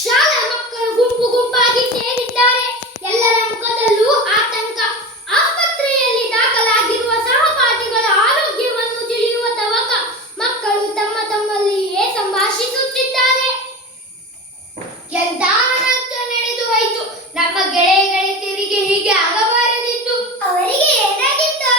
ಶಾಲಾ ಮಕ್ಕಳು ಗುಂಪು ಗುಂಪಾಗಿ ಸೇರಿದ್ದಾರೆ. ಎಲ್ಲರ ಮುಖದಲ್ಲೂ ಆತಂಕ. ಆಸ್ಪತ್ರೆಯಲ್ಲಿ ದಾಖಲಾಗಿರುವ ಸಹಪಾಠಿಗಳ ಆರೋಗ್ಯವನ್ನು ತಿಳಿಯುವ ತವಕ. ಮಕ್ಕಳು ತಮ್ಮ ತಮ್ಮಲ್ಲಿಯೇ ಸಂಭಾಷಿಸುತ್ತಿದ್ದಾರೆ. ಎಂತ ಅನರ್ಥ ನಡೆದು ಹೋಯಿತು. ನಮ್ಮ ಗೆಳೆಯ ಗೆಳತಿಯರಿಗೆ ಹೀಗೆ ಆಗಬಾರದಿತ್ತು. ಅವರಿಗೆ ಏನಾಗಿತ್ತು?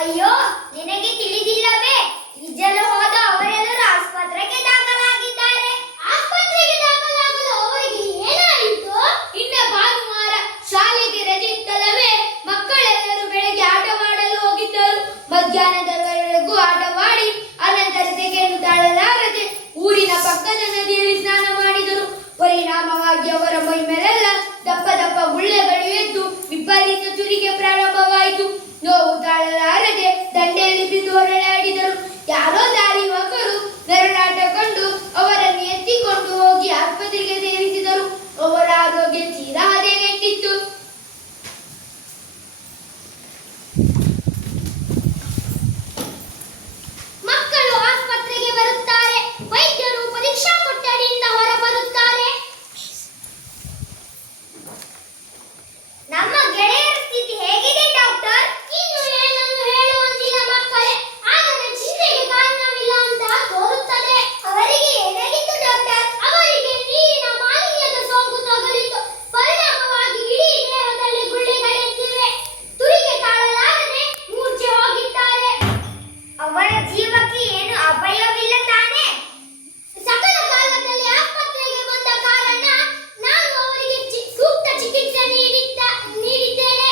ಅಯ್ಯೋ, ನಿನಗೆ ತಿಳಿದಿಲ್ಲವೇ? ಈಜಲು ಹೋದ ಅವರೆಲ್ಲರೂ ಆಸ್ಪತ್ರೆಗೆ ದಾಖಲಾಗಿದ್ದಾರೆ. ಆಸ್ಪತ್ರೆಗೆ ದಾಖಲಾಗಲು ಅವರಿಗೆ ಏನಾಯಿತು? ಇನ್ನ ಭಾನುವಾರ ಶಾಲೆಗೆ ರಜೆ ಇತ್ತಲ್ಲವೇ? ಮಕ್ಕಳೆಲ್ಲರೂ ಬೆಳಗ್ಗೆ ಆಟವಾಡಲು ಹೋಗಿದ್ದರು. ಮಧ್ಯಾಹ್ನದವರೆಗೂ ಆಟವಾಡಿ ಅನಂತರ ಸೆಕೆಯನ್ನು ತಾಳಲಾರದೆ ಊರಿನ ಪಕ್ಕದ ನದಿಯಲ್ಲಿ ಸ್ನಾನ ಮಾಡಿದರು. ಪರಿಣಾಮವಾಗಿ ಅವರ ಮೈ ಮೇಲೆಲ್ಲ ದಪ್ಪ ದಪ್ಪ ಗುಳ್ಳೆಗಳು ಎದ್ದು ವಿಪರೀತ ತುರಿಗೆ ಪ್ರಾರಂಭವಾಯಿತು. ನೋವು ತಾಳಲಾರದೆ ದಂಡೆಯಲ್ಲಿ ಬಿದ್ದು ಹೊರಳಾಡಿದರು. ಯಾರೋ ದಾರಿ ಯುವಕರು ನರಳಾಟ ಕಂಡು ಅವರನ್ನು ಎತ್ತಿಕೊಂಡು ಹೋಗಿ ಆಸ್ಪತ್ರೆಗೆ ಸೇರಿಸಿದರು. ಅವರ ಆರೋಗ್ಯ ತೀರಾ ಹದಗೆಟ್ಟಿತ್ತು. ಮಕ್ಕಳು ಆಸ್ಪತ್ರೆಗೆ ಬರುತ್ತಾರೆ. ವೈದ್ಯರು ಪರೀಕ್ಷಾ ಕೊಠಡಿಯಿಂದ ಹೊರಬರುತ್ತಾರೆ. ನಮ್ಮ ಗೆಳೆಯರ ಸ್ಥಿತಿ ಹೇಗಿದೆ ಡಾಕ್ಟರ್? ಇನ್ನು ಏನನ್ನು ಹೇಳುವಂತಿಲ್ಲ ಮಕ್ಕಳೇ. ಆದರೆ ಚಿಂತೆಗೆ ಕಾರಣವಿಲ್ಲ ಅಂತ ತೋರುತ್ತದೆ. ಅವರಿಗೆ ಏನಾಗಿತ್ತು ಡಾಕ್ಟರ್? ಅವರಿಗೆ ನೀರಿನ ಮಾಲಿನ್ಯದ ಸೋಂಕು ತಗುಲಿತು. ಪರಿಣಾಮವಾಗಿ ಇಡೀ ದೇಹದಲ್ಲಿ ಗುಳ್ಳೆಗಳೆದ್ದಿವೆ. ತುರಿಗೆ ತಾಳಲಾರದೆ ಮೂರ್ಛೆ ಹೋಗಿದ್ದಾರೆ. ಅವರ ಜೀವಕ್ಕೆ ಏನು ಅಪಾಯವಿಲ್ಲ ತಾನೇ? ಸಕಲ ಕಾಲದಲ್ಲಿ ಆಸ್ಪತ್ರೆಗೆ ಬಂದ ಕಾರಣ ನಾನು ಅವರಿಗೆ ಸೂಕ್ತ ಚಿಕಿತ್ಸೆ ನೀಡಿದ್ದೇನೆ.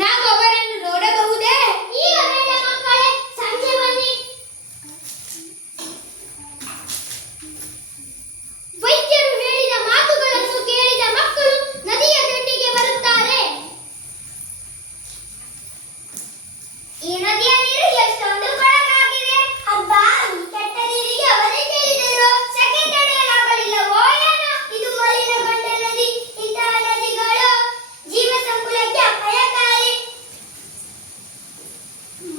ನಾವು ಅವರನ್ನು ನೋಡಬಹುದೇ? ಈಗ ಬೇಡ ಮಕ್ಕಳೇ, ಸಂಜೆ ಬನ್ನಿ. ವೈದ್ಯರು ಹೇಳಿದ ಮಾತುಗಳನ್ನು ಕೇಳಿದ ಮಕ್ಕಳು ನದಿಯ ದಂಡೆಗೆ ಬರುತ್ತಾರೆ. ಈ ನದಿಯ ನೀರು ಎಷ್ಟೊಂದು ಕೊಳಕಾಗಿದೆ. ಅಬ್ಬಾ, ಈ ಕೆಟ್ಟ ನೀರಿಗೆ ಅವರೇ ಕೇಳಿದರು. ಸೆಕೆ ತಡೆಯಲಾಗಲಿಲ್ಲವೋ ಏನೋ? ಇದು ಮಲಿನಗೊಂಡ ನದಿ. ಇಂತಹ ನದಿಗಳು ಜೀವ ಸಂಕುಲಕ್ಕೆ ಅಪಾಯಕಾರಿ.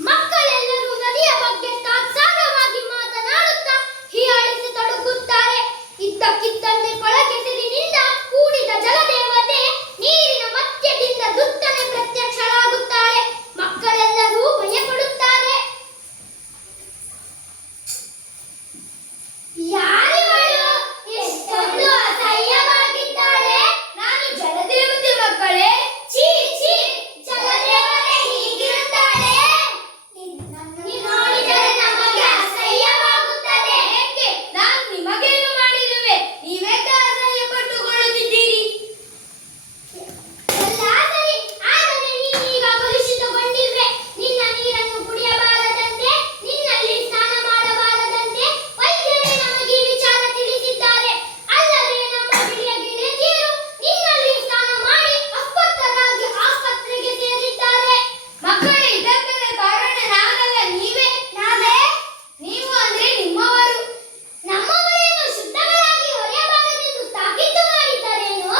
ಮಕ್ಕಳೆಲ್ಲರೂ ನದಿಯ ಬಗ್ಗೆ ತಾತ್ಸಾರವಾಗಿ ಮಾತನಾಡುತ್ತಾ ಹೀಯಾಳಿಸಿ ತೊಡಗುತ್ತಾರೆ. ಇದ್ದಕ್ಕಿದ್ದಂತೆ ಕೊಳಕೆಸರಿನಿಂದ ಕೂಡಿದ ಜಲದೇವತೆ ನೀರಿನ ಮಧ್ಯದಿಂದ ದುತ್ತನೆ ಪ್ರತ್ಯಕ್ಷಳಾಗುತ್ತಾಳೆ. ಮಕ್ಕಳೆಲ್ಲರೂ ಭಯಪಡುತ್ತಾರೆ. ಯಾರಿವಳು? ಎಷ್ಟೊಂದು ಅಸಹ್ಯವಾಗಿದ್ದಾಳೆ. ನಾನು ಜಲದೇವತೆ ಮಕ್ಕಳೇ. ಛೀ ಛೀ, ಜಲದೇವತೆ ಹೀಗಿರುತ್ತಾಳೆ. ನೋಡಿದರೆ ನಮಗೆ ಅಸಹ್ಯವಾಗುತ್ತದೆ. ಏಕೆ? ನಾನು ನಿಮಗೇನು ಮಾಡಿರುವೆ? ನೀವೇಕೆ ಅಸಹ್ಯ ಪಟ್ಟುಕೊಳ್ಳುತ್ತಿದ್ದೀರಿ? ಎಲ್ಲ ಸರಿ, ಆದರೆ ನೀನೀಗ ಕಲುಷಿತಗೊಂಡಿರುವೆ. ನಿನ್ನ ನೀರನ್ನು ಕುಡಿಯಬಾರದಂತೆ, ನಿನ್ನಲ್ಲಿ ಸ್ನಾನ ಮಾಡಬಾರದಂತೆ ವೈದ್ಯರೇ ನಮಗೆ ಈ ವಿಚಾರ ತಿಳಿಸಿದ್ದಾರೆ. ಅಲ್ಲದೆ ನಮ್ಮ ಗೆಳೆಯ ಗೆಳತಿಯರು ನಿನ್ನಲ್ಲಿ ಸ್ನಾನ ಮಾಡಿ ಅಸ್ವಸ್ಥರಾಗಿ ಆಸ್ಪತ್ರೆಗೆ ಸೇರಿದ್ದಾರೆ. ಮಕ್ಕಳೇ, ಇದಕ್ಕೆಲ್ಲ ಕಾರಣ ನಾನಲ್ಲ, ನೀವೇ. ನಾವೇ? ನೀವು ಅಂದ್ರೆ ನಿಮ್ಮವರು. ನಮ್ಮವರನ್ನು ಶುದ್ಧಗಳಾಗಿ ಹೊರೆಯಬಾರದೆಂದು ತಾಕೀತು ಮಾಡಿದ್ದಾರೇನೋ?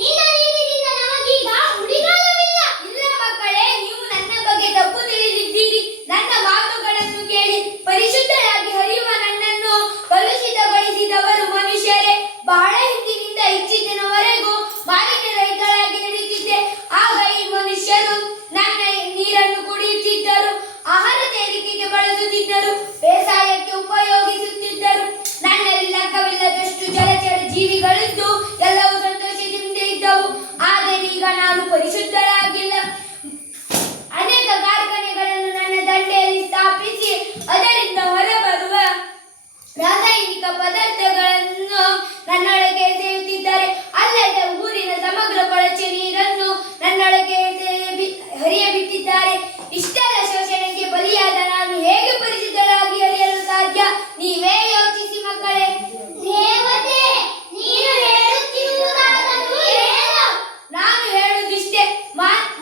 ನಿನ್ನ ನೀರಿನಿಂದ ನಮಗೀಗ ಉಳಿಗಾಲವಿಲ್ಲ. ಇಲ್ಲ ಮಕ್ಕಳೇ, ನೀವು ನನ್ನ ಬಗ್ಗೆ ತಪ್ಪು ತಿಳಿದಿದ್ದೀರಿ. ನನ್ನ ಮಾತುಗಳನ್ನು ಕೇಳಿ ಪರಿಶುದ್ಧರಾಗಿ ಹರಿಯುವ ನನ್ನನ್ನು ಕಲುಷಿತಗೊಳಿಸಿದವರು ಮನುಷ್ಯರೇ. ಬಹಳ ಹಿಂದಿನಿಂದ ಇತ್ತೀಚಿನವರೆಗೂ ಮಾಲಿನ್ಯ ರಹಿತರಾಗಿ ನಡೆಯುತ್ತಿದ್ದೆ. ಆಗ ಈ ಮನುಷ್ಯರು ನನ್ನ ನೀರನ್ನು ಕುಡಿಯುತ್ತಿದ್ದರು, ಆಹಾರ ತಯಾರಿಕೆಗೆ ಬಳಸುತ್ತಿದ್ದರು, ಬೇಸಾಯಕ್ಕೆ ಉಪಯೋಗಿಸುತ್ತಿದ್ದರು. ನನ್ನಲ್ಲಿ ಲೆಕ್ಕವಿಲ್ಲದಷ್ಟು ಜಲಚರ ಜೀವಿಗಳಿದ್ದು ಎಲ್ಲವೂ ಸಂತೋಷದಿಂದ ಇದ್ದವು. ಆದರೆ ಈಗ ನಾನು ಪರಿಶುದ್ಧರಾಗಿಲ್ಲ. ಅನೇಕ ಕಾರ್ಖಾನೆಗಳನ್ನು ನನ್ನ ದಂಡೆಯಲ್ಲಿ ಸ್ಥಾಪಿಸಿ ಅದರಿಂದ ಹೊರಬರುವ ರಾಸಾಯನಿಕ ಪದಾರ್ಥಗಳನ್ನು ನನ್ನೊಳಗೆ ಎಸೆಯುತ್ತಿದ್ದಾರೆ. ಅಲ್ಲದೆ ಊರಿನ ಸಮಗ್ರ ಕೊಳಚೆ ನೀರನ್ನು ನನ್ನೊಳಗೆ ಹರಿಯಬಿಟ್ಟಿದ್ದಾರೆ. ಇಷ್ಟೆಲ್ಲ ಶೋಷಣೆಗೆ ಬಲಿಯಾದ ನಾನು ಹೇಗೆ ಪರಿಶುದ್ಧರಾಗಿ ಹರಿಯಲು ಸಾಧ್ಯ? ನೀವೇ ಯೋಚಿಸಿ ಮಕ್ಕಳೇ. ದೇವತೆ, ನೀನು ಹೇಳುತ್ತಿರುವುದಾದರೂ ಏನು? ನಾನು ಹೇಳುವುದಿಷ್ಟೇ.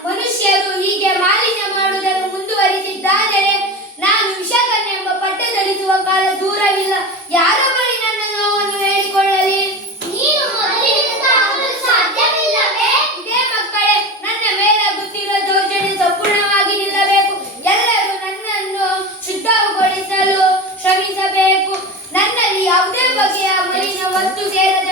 ಮನುಷ್ಯರು ಹೀಗೆ ಮಾಲಿನ್ಯ ಮಾಡುವುದನ್ನು ಮುಂದುವರಿಸಿದ್ದಾದರೆ ನಾನು ವಿಷಕನ್ನೆಂಬ ಪಟ್ಟ ಧರಿಸುವ ಕಾಲ ದೂರವಿಲ್ಲ. ಯಾರ ಬಳಿ ನನ್ನ ನೋವನ್ನು ಹೇಳಿಕೊಳ್ಳಲಿ? ನೀನು ಮೊದಲಿನಿಂದ ಆಗಲು ಸಾಧ್ಯವಿಲ್ಲವೇ? ಇದೇ ಮಕ್ಕಳೇ, ನನ್ನ ಮೇಲಾಗುತ್ತಿರುವ ದೌರ್ಜನ್ಯ ಸಂಪೂರ್ಣವಾಗಿ ನಿಲ್ಲಬೇಕು. ಎಲ್ಲರೂ ನನ್ನನ್ನು ಶುದ್ಧಗೊಳಿಸಲು ಶ್ರಮಿಸಬೇಕು. ನನ್ನಲ್ಲಿ ಯಾವುದೇ ಬಗೆಯ ಮಲಿನ ವಸ್ತು ಸೇರದ